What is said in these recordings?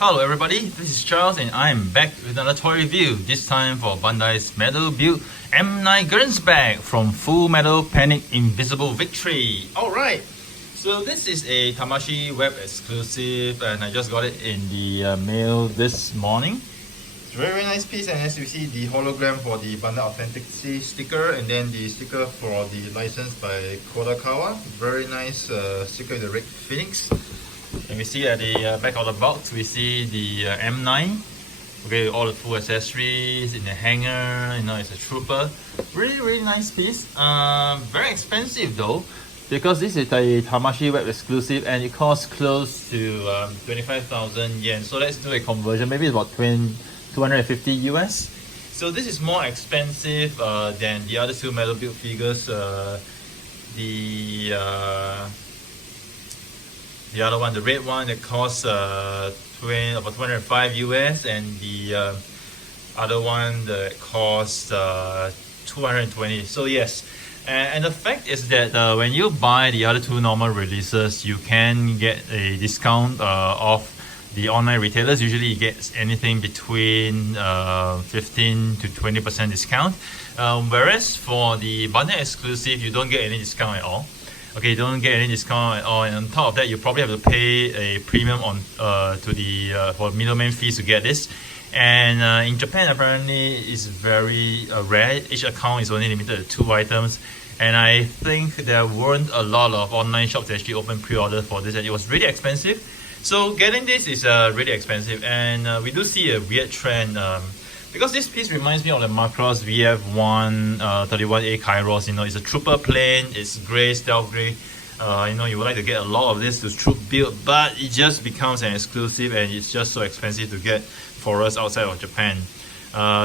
Hello everybody, this is Charles and I am back with another toy review, this time for Bandai's metal build M9 Gernsback from Full Metal Panic Invisible Victory. Alright, so this is a Tamashii web exclusive and I just got it in the mail this morning. It's a very nice piece, and as you see, the hologram for the Bandai Authenticity sticker and then the sticker for the license by Kodakawa. Very nice sticker with the red phoenix. And we see at the back of the box, we see the M9. Okay, all the full accessories in the hanger. You know, it's a trooper. Really nice piece. Very expensive though, because this is a Tamashii web exclusive and it costs close to 25,000 yen. So let's do a conversion. Maybe it's about 250 US. So this is more expensive than the other two metal build figures. The other one, the red one, that costs about 205 US, and the other one that costs 220. So yes, and the fact is that when you buy the other two normal releases, you can get a discount off the online retailers. Usually you get anything between 15 to 20% discount, whereas for the Bandai exclusive, you don't get any discount at all. Okay, you don't get any discount at all, and on top of that, you probably have to pay a premium on for middleman fees to get this. And in Japan, apparently, it's very rare. Each account is only limited to 2 items, and I think there weren't a lot of online shops that actually open pre-order for this, and it was really expensive. So getting this is really expensive, and we do see a weird trend. Because this piece reminds me of the Macross VF1 31A Kairos. You know, it's a trooper plane, it's grey, stealth grey. You know, you would like to get a lot of this to troop build, but it just becomes an exclusive and it's just so expensive to get for us outside of Japan.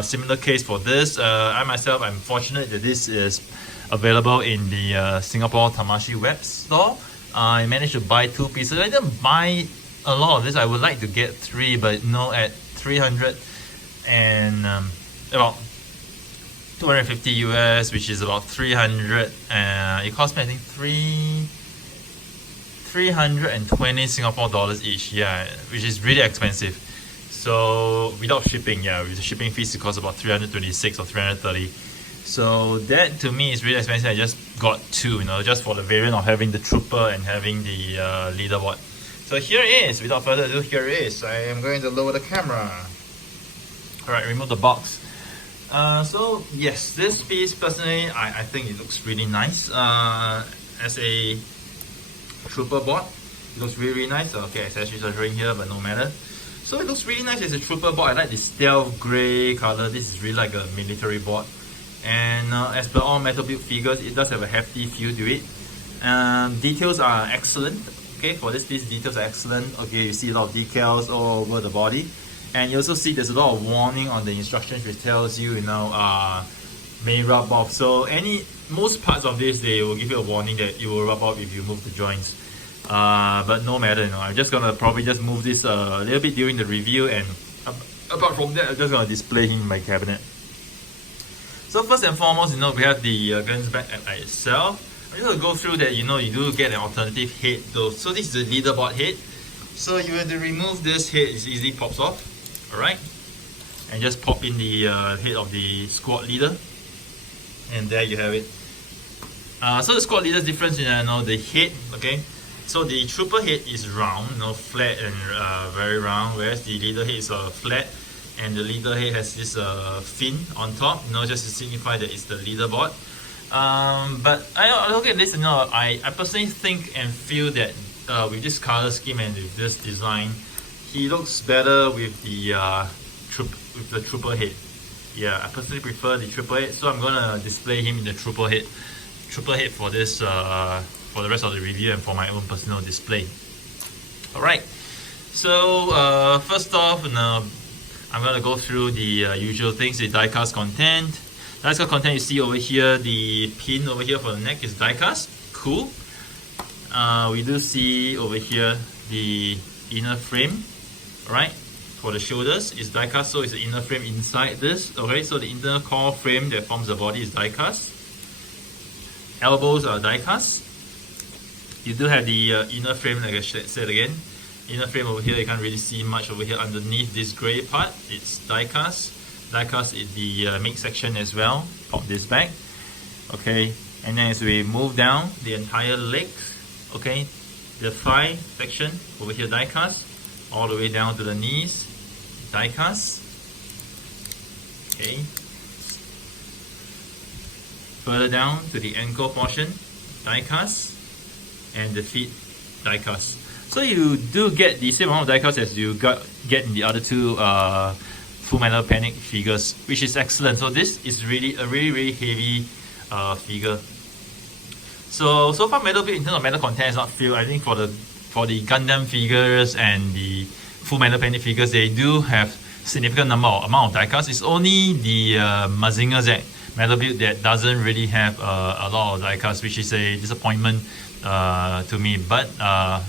Similar case for this. I myself, I'm fortunate that this is available in the Singapore Tamashii web store. I managed to buy 2 pieces. I didn't buy a lot of this. I would like to get 3, but no, at 300 and about 250 US, which is about 300. It cost me, I think, 320 Singapore dollars each. Yeah, which is really expensive. So without shipping, yeah, with the shipping fees, it costs about 326 or 330. So that to me is really expensive. I just got 2, you know, just for the variant of having the trooper and having the leaderboard. So here it is. Without further ado, here it is. I am going to lower the camera. Alright, remove the box. So yes, this piece personally, I think it looks really nice. As a trooper board, it looks really nice. Okay, accessories are showing here, but no matter. So it looks really nice as a trooper board. I like the stealth grey color. This is really like a military board. And as per all metal build figures, it does have a hefty feel to it. Details are excellent. Okay, for this piece, details are excellent. Okay, you see a lot of decals all over the body. And you also see there's a lot of warning on the instructions which tells you, may rub off. So most parts of this, they will give you a warning that it will rub off if you move the joints. But no matter, I'm just gonna probably just move this a little bit during the review, and apart from that, I'm just gonna display him in my cabinet. So first and foremost, we have the Gernsback by itself. I'm just gonna go through that. You do get an alternative head though. So this is the leaderboard head. So you have to remove this head, it easily pops off. Alright, and just pop in the head of the squad leader, and there you have it. So the squad leader's difference in the head. Okay, so the trooper head is round, flat and very round, whereas the leader head is flat, and the leader head has this fin on top, just to signify that it's the leaderboard. But I look at this, I personally think and feel that with this color scheme and with this design, he looks better with the trooper head. Yeah, I personally prefer the trooper head, so I'm gonna display him in the trooper head for this for the rest of the review and for my own personal display. Alright, so first off, I'm gonna go through the usual things. The die-cast content. Die-cast content, you see over here, the pin over here for the neck is die-cast. Cool. We do see over here the inner frame. Alright, for the shoulders is die cast, so it's the inner frame inside this. Okay, so the internal core frame that forms the body is die cast. Elbows are die cast. You do have the inner frame, like I said again. Inner frame over here, you can't really see much over here underneath this grey part. It's die cast. Die cast is the mix section as well. Pop this back. Okay, and then as we move down the entire legs, okay, the thigh section over here die cast, all the way down to the knees, die cast. Okay. Further down to the ankle portion, die cast, and the feet die cast. So you do get the same amount of die cast as you get in the other two Full Metal Panic figures, which is excellent. So this is really a really heavy figure. So far Metal Build in terms of metal content is not filled. I think for the Gundam figures and the Full Metal Panic figures, they do have significant amount of die cast. It's only the Mazinger Z Metal Build that doesn't really have a lot of die cast, which is a disappointment to me. But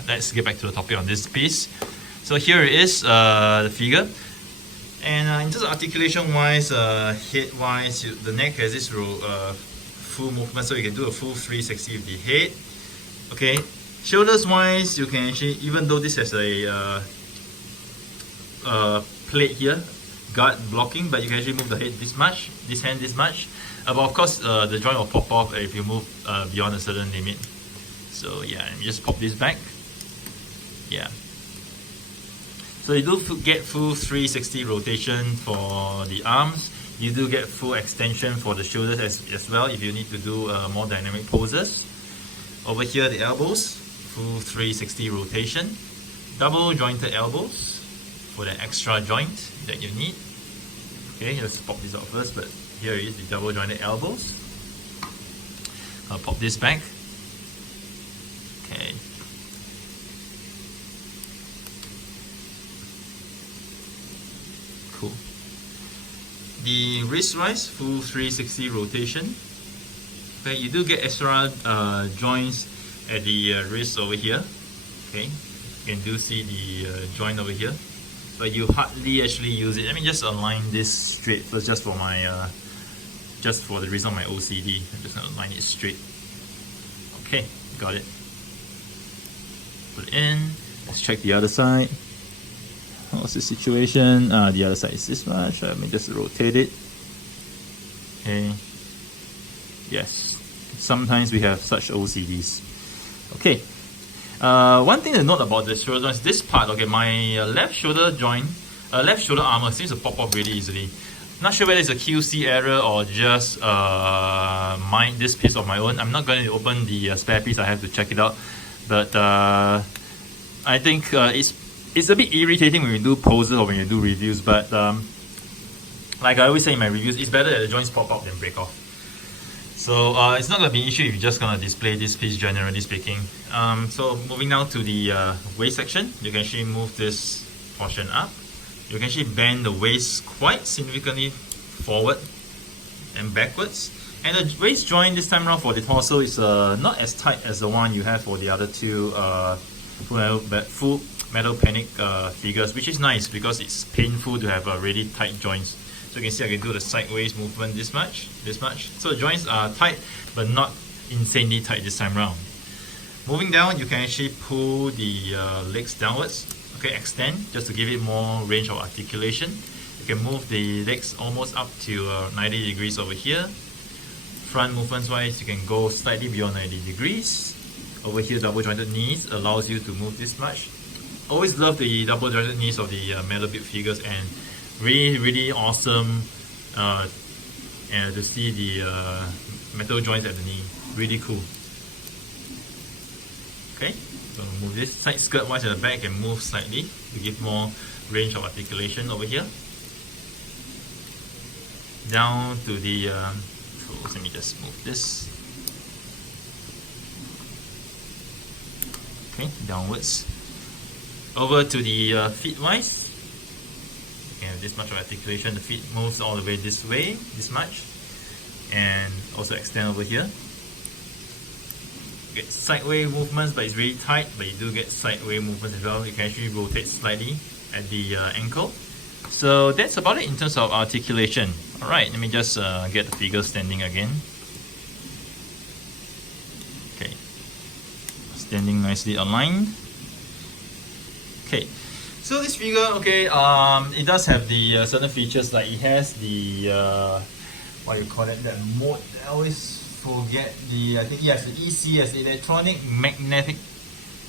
let's get back to the topic on this piece. So here it is, the figure. And in terms of articulation wise, head wise, the neck has this full movement, so you can do a full 360 with the head. Okay, shoulders wise, you can actually, even though this has a plate here, guard blocking, but you can actually move the head this much, this hand this much. But of course, the joint will pop off if you move beyond a certain limit. So yeah, let me just pop this back. Yeah. So you do get full 360 rotation for the arms. You do get full extension for the shoulders as well if you need to do more dynamic poses. Over here, the elbows, full 360 rotation. Double jointed elbows for the extra joint that you need. Okay, let's pop this out first, but here is the double jointed elbows. I'll pop this back. Okay. Cool. The wrist rise, full 360 rotation. Okay, you do get extra joints at the wrist over here. Okay, you can do see the joint over here, but you hardly actually use it. Let me just align this straight first, just for my just for the reason of my OCD. I'm just gonna align it straight. Okay, got it. Put it in. Let's check the other side. What's the situation? The other side is this much. Let me just rotate it. Okay. Yes. Sometimes we have such OCDs. Okay. One thing to note about the shoulder joint is this part. Okay, my left shoulder joint, left shoulder armor seems to pop off really easily. Not sure whether it's a QC error or just this piece of my own. I'm not going to open the spare piece. I have to check it out. But I think it's a bit irritating when you do poses or when you do reviews. But like I always say in my reviews, it's better that the joints pop out than break off. So it's not going to be an issue if you're just going to display this piece, generally speaking. So moving down to the waist section, you can actually move this portion up. You can actually bend the waist quite significantly forward and backwards. And the waist joint this time around for the torso is not as tight as the one you have for the other two Full Metal Panic figures, which is nice because it's painful to have really tight joints. So you can see I can do the sideways movement this much. So the joints are tight, but not insanely tight this time around. Moving down, you can actually pull the legs downwards. Okay, extend just to give it more range of articulation. You can move the legs almost up to 90 degrees over here. Front movements wise, you can go slightly beyond 90 degrees. Over here, double jointed knees allows you to move this much. Always love the double jointed knees of the Metal Build figures, and really awesome and to see the metal joints at the knee. Really cool. Okay, so move this side skirt wise at the back and move slightly to give more range of articulation over here. Down to the so let me just move this. Okay, downwards. Over to the feet wise. You can have this much of articulation. The feet moves all the way this way, this much, and also extend over here. Get sideways movements, but it's really tight, but you do get sideways movements as well. You can actually rotate slightly at the ankle. So that's about it in terms of articulation. Alright, let me just get the figure standing again. Okay, standing nicely aligned. Okay, so this figure, okay, it does have the certain features, like it has the what you call it, that mode. I always forget the, I think yes, the ECS, Electronic Magnetic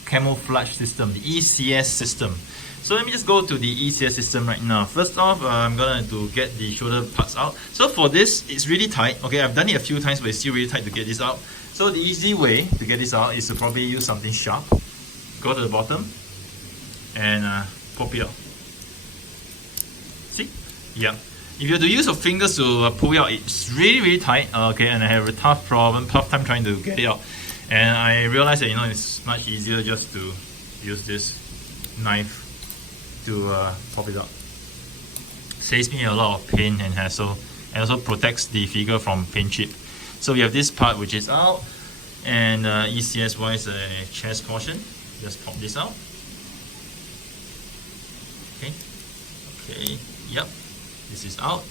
Camouflage System, the ECS system. So let me just go to the ECS system right now. First off, I'm gonna to get the shoulder parts out. So for this, it's really tight. Okay, I've done it a few times, but it's still really tight to get this out. So the easy way to get this out is to probably use something sharp. Go to the bottom and pop it out. See? Yeah. If you have to use your fingers to pull it out, it's really tight. Okay, and I have a tough time trying to get it out. And I realized that, you know, it's much easier just to use this knife to pop it out. Saves me a lot of pain and hassle, and also protects the figure from paint chip. So we have this part which is out, and ECS wise, a chest portion. Just pop this out. Okay, yep, this is out.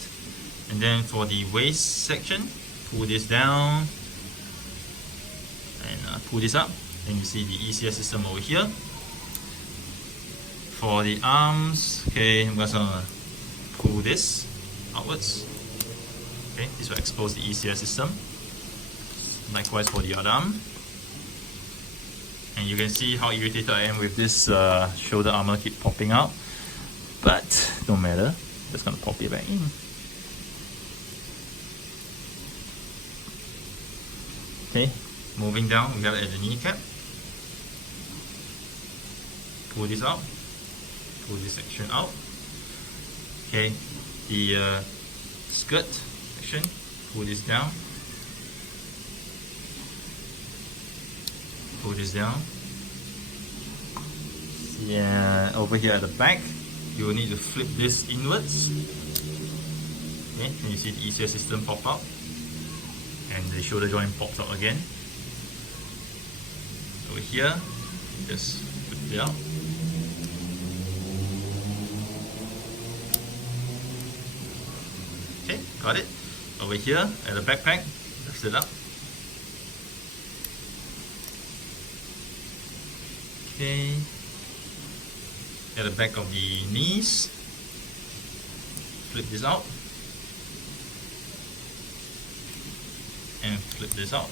And then for the waist section, pull this down and pull this up. Then you see the ECS system over here. For the arms, okay, I'm gonna pull this outwards. Okay, this will expose the ECS system. Likewise for the other arm. And you can see how irritated I am with this shoulder armor keep popping out. But no matter, just gonna pop it back in. Okay, moving down, we have it at the kneecap. Pull this out. Pull this section out. Okay, the skirt section, pull this down. Pull this down. Yeah, over here at the back, you will need to flip this inwards. Okay, and you see the ECS system pop up, and the shoulder joint pops up again. Over here, just flip it out. Okay, got it. Over here at the backpack, lift it up. Okay. At the back of the knees, flip this out and flip this out.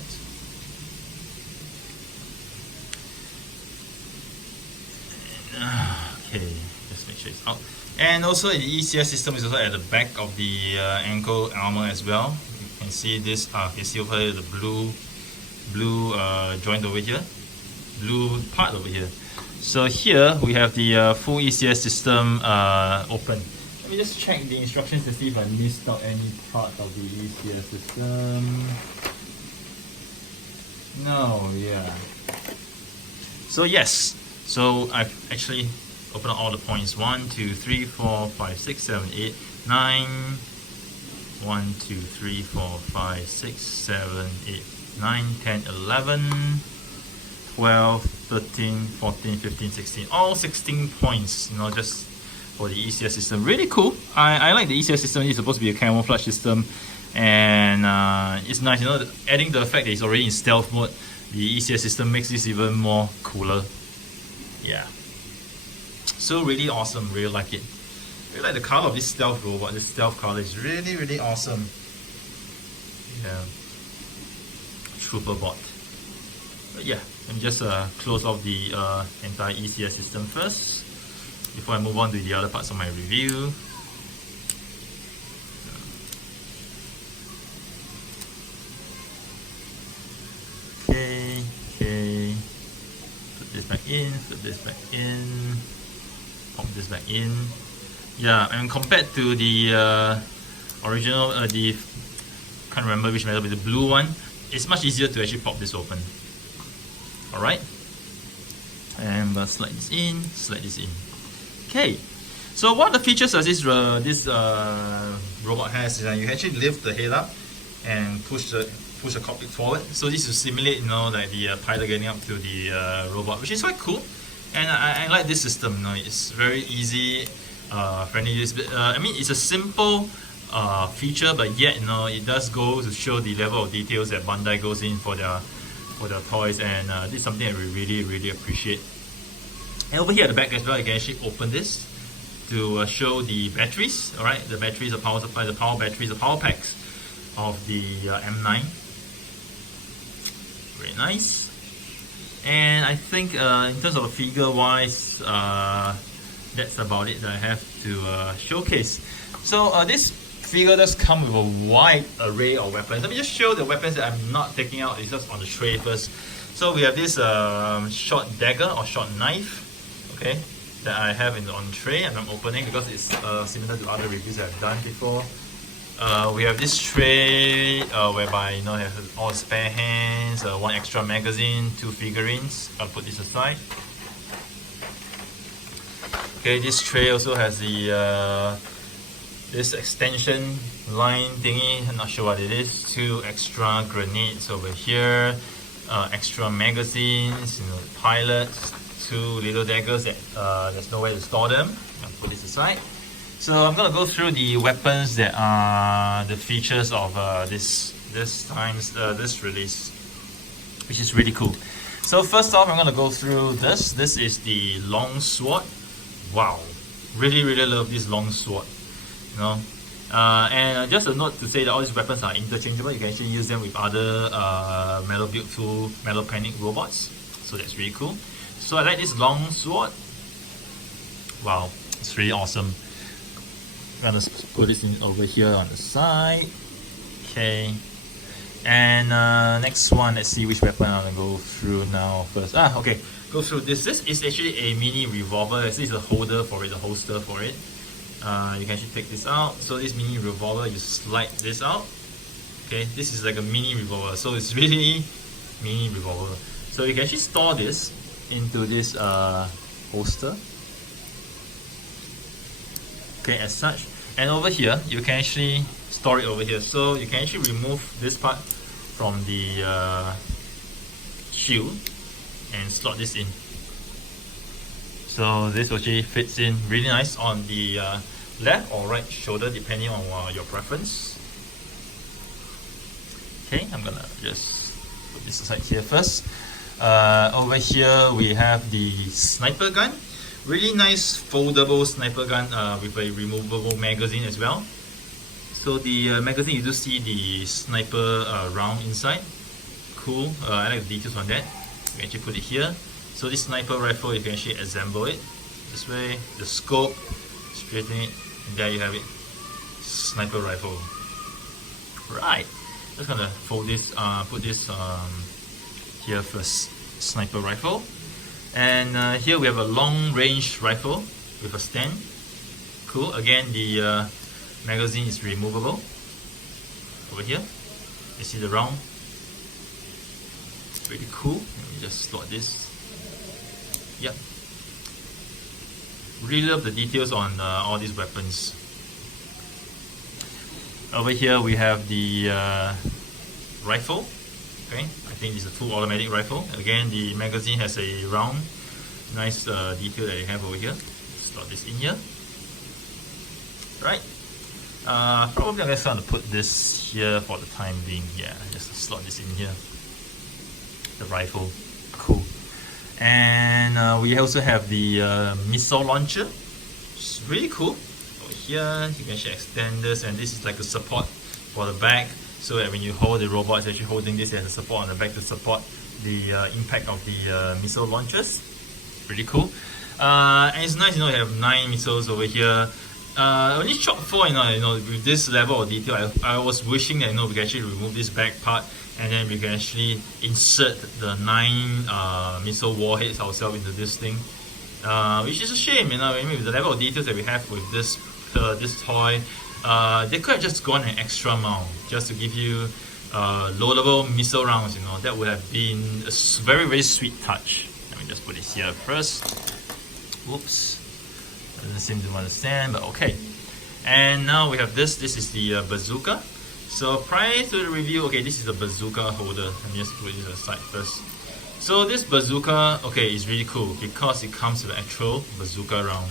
Okay, just make sure it's out. And also the ECS system is also at the back of the ankle armor as well. You can see this. You see over here the blue joint over here, blue part over here. So here we have the full ECS system open. Let me just check the instructions to see if I missed out any part of the ECS system. No, yeah. So yes, so I've actually opened up all the points. 1, 2, 3, 4, 5, 6, 7, 8, 9. 1, 2, 3, 4, 5, 6, 7, 8, 9, 10, 11. 12, 13, 14, 15, 16, all 16 points, you know, just for the ECS system. Really cool. I like the ECS system. It's supposed to be a camouflage system, and it's nice, you know, adding the fact that it's already in stealth mode. The ECS system makes this even more cooler. Yeah. So really awesome, really like it. Really like the color of this stealth robot. This stealth color is really awesome. Yeah. Trooper bot. But yeah, let me just close off the entire ECS system first before I move on to the other parts of my review. Okay. Put this back in, put this back in, pop this back in. Yeah, and compared to the original, can't remember which metal, but the blue one, it's much easier to actually pop this open. Alright, and I'm gonna slide this in, slide this in. Okay, so what the features does this robot has is that you actually lift the head up and push the cockpit forward. So this will simulate, you know, like the pilot getting up to the robot, which is quite cool. And I like this system. You know, it's very easy, friendly use. I mean, it's a simple feature, but yet, you know, it does go to show the level of details that Bandai goes in for their toys, and this is something that we really appreciate. And over here at the back as well, you can actually open this to show the batteries. All right, the batteries, the power supply, the power batteries, the power packs of the M9. Very nice. And I think in terms of the figure wise, that's about it that I have to showcase. So this figure does come with a wide array of weapons. Let me just show the weapons that I'm not taking out. It's just on the tray first. So we have this short dagger or short knife, okay, that I have on the tray, and I'm opening because it's similar to other reviews that I've done before. We have this tray whereby have all spare hands, one extra magazine, 2 figurines. I'll put this aside. Okay, this tray also has the this extension line thingy. I'm not sure what it is. 2 extra grenades over here, extra magazines, pilots, 2 little daggers that there's no way to store them. I'll put this aside. So I'm gonna go through the weapons that are the features of this release, which is really cool. So first off, I'm gonna go through this. This is the long sword. Wow, really love this long sword. And just a note to say that all these weapons are interchangeable. You can actually use them with other metal build tool, metal panic robots. So that's really cool. So I like this long sword. Wow, it's really awesome. I'm gonna put this in over here on the side. Okay. And next one, let's see which weapon I'm gonna go through now first. Okay. Go through this. This is actually a mini revolver. This is a holder for it, the holster for it. You can actually take this out. So this mini revolver, you slide this out. Okay, this is like a mini revolver. So it's really mini revolver. So you can actually store this into this holster. Okay, as such. And over here, you can actually store it over here. So you can actually remove this part from the shield and slot this in. So this actually fits in really nice on the left or right shoulder, depending on your preference. Okay, I'm gonna just put this aside here first. Over here we have the sniper gun. Really nice foldable sniper gun with a removable magazine as well. So the magazine, you do see the sniper round inside. Cool. I like the details on that. You can actually put it here. So this sniper rifle, you can actually assemble it this way. The scope, straighten it, and there you have it. Sniper rifle. Right. Just gonna fold this, put this here first. Sniper rifle. And here we have a long range rifle with a stand. Cool. Again, the magazine is removable. Over here, you see the round. Pretty cool. Let me just slot this. Yep. Really love the details on all these weapons. Over here we have the rifle. Okay, I think this is a full automatic rifle. Again, the magazine has a round, nice detail that you have over here. Slot this in here. Right. Probably I'm just going to put this here for the time being. Yeah, just slot this in here. The rifle, cool. And we also have the missile launcher, which is really cool. Over here, you can actually extend this, and this is like a support for the back, so that when you hold the robot, it's actually holding this as a support on the back to support the impact of the missile launchers. Really cool. And it's nice, you have 9 missiles over here. Only shot 4, with this level of detail. I was wishing that we can actually remove this back part, and then we can actually insert the 9 missile warheads ourselves into this thing, which is a shame. With the level of details that we have with this toy, they could have just gone an extra mile just to give you loadable missile rounds. That would have been a very sweet touch. Let me just put it here first. Whoops, doesn't seem to understand, but okay. And now we have this. This is the bazooka. So prior to the review, okay, this is the bazooka holder. Let me just put it aside first. So this bazooka, okay, is really cool because it comes with an actual bazooka round.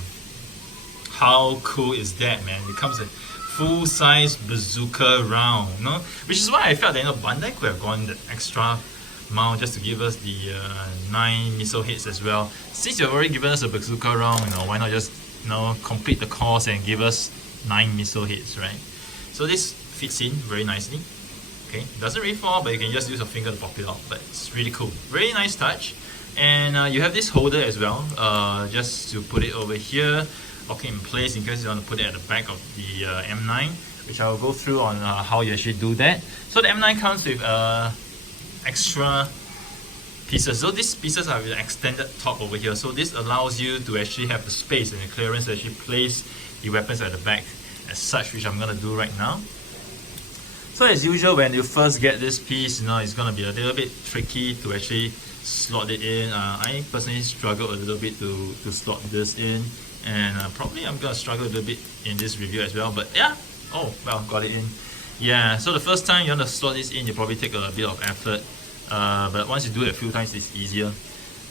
How cool is that, man? It comes with full-size bazooka round, Which is why I felt that Bandai could have gone the extra mount just to give us the 9 missile hits as well. Since you've already given us a bazooka round, why not just complete the course and give us 9 missile hits, right? So this fits in very nicely. Okay, it doesn't really fall, but you can just use your finger to pop it out. But it's really cool, very nice touch. And you have this holder as well, just to put it over here, okay, in place in case you want to put it at the back of the M9, which I will go through on how you actually do that. So the M9 comes with extra pieces. So these pieces are with an extended top over here. So this allows you to actually have the space and the clearance to actually place the weapons at the back as such, which I'm going to do right now. So as usual, when you first get this piece, it's going to be a little bit tricky to actually slot it in. I personally struggle a little bit to slot this in, and probably I'm going to struggle a little bit in this review as well, but yeah, oh well, got it in. Yeah, so the first time you want to slot this in, you probably take a bit of effort, but once you do it a few times, it's easier.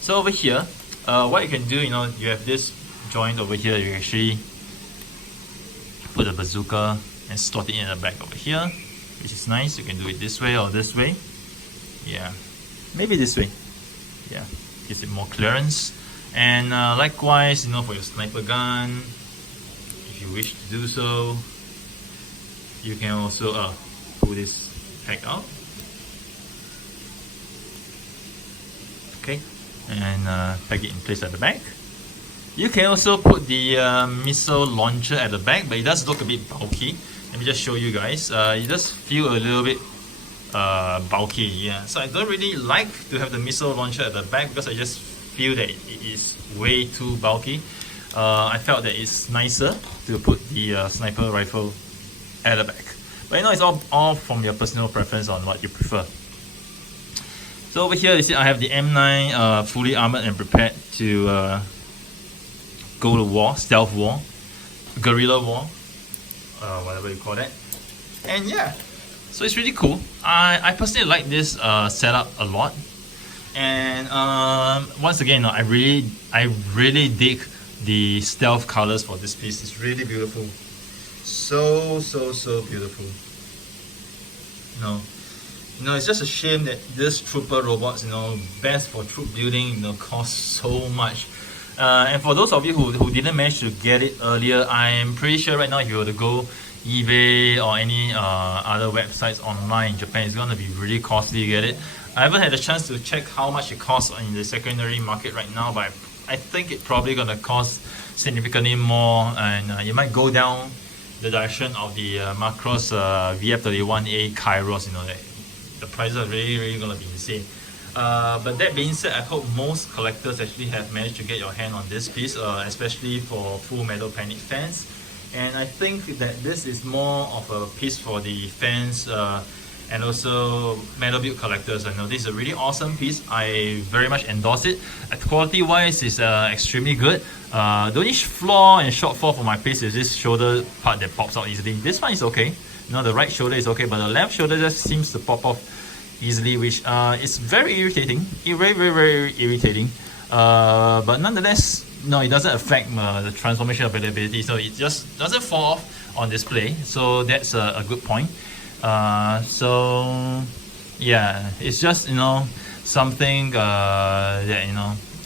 So over here, what you can do, you have this joint over here. You actually put the bazooka and slot it in the back over here, which is nice. You can do it this way or this way. Yeah, maybe this way. Yeah, gives it more clearance. And likewise, for your sniper gun, if you wish to do so, you can also pull this pack out. Okay, and pack it in place at the back. You can also put the missile launcher at the back, but it does look a bit bulky. Let me just show you guys. It does feel a little bit bulky, yeah. So I don't really like to have the missile launcher at the back because I just feel that it is way too bulky. I felt that it's nicer to put the sniper rifle at the back. But it's all from your personal preference on what you prefer. So over here, you see I have the M9 fully armored and prepared to go to war, stealth war, guerrilla war, whatever you call that. And yeah, so it's really cool. I personally like this setup a lot. And once again, I really dig the stealth colors for this piece. It's really beautiful. So beautiful. It's just a shame that this trooper robots, best for troop building, cost so much. And for those of you who didn't manage to get it earlier, I am pretty sure right now if you were to go eBay or any other websites online in Japan, it's going to be really costly to get it. I haven't had a chance to check how much it costs in the secondary market right now, but I think it's probably going to cost significantly more, and you might go down the direction of the Macross VF31A Kairos. The prices are really going to be insane. But that being said, I hope most collectors actually have managed to get your hand on this piece, especially for Full Metal Panic fans. And I think that this is more of a piece for the fans and also metal build collectors. I know this is a really awesome piece. I very much endorse it. Quality wise, it's extremely good. The only flaw and shortfall for my piece is this shoulder part that pops out easily. This one is okay. The right shoulder is okay, but the left shoulder just seems to pop off easily, which is very irritating. Very irritating. But nonetheless, it doesn't affect the transformation availability, so it just doesn't fall off on display. So that's a good point. So yeah, it's just something that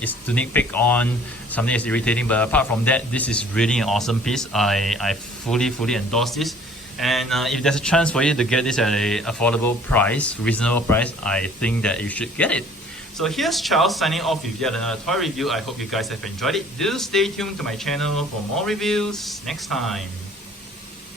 is to nitpick on, something that's irritating. But apart from that, this is really an awesome piece. I fully endorse this. And if there's a chance for you to get this at an affordable price, reasonable price, I think that you should get it. So here's Charles signing off with yet another toy review. I hope you guys have enjoyed it. Do stay tuned to my channel for more reviews next time.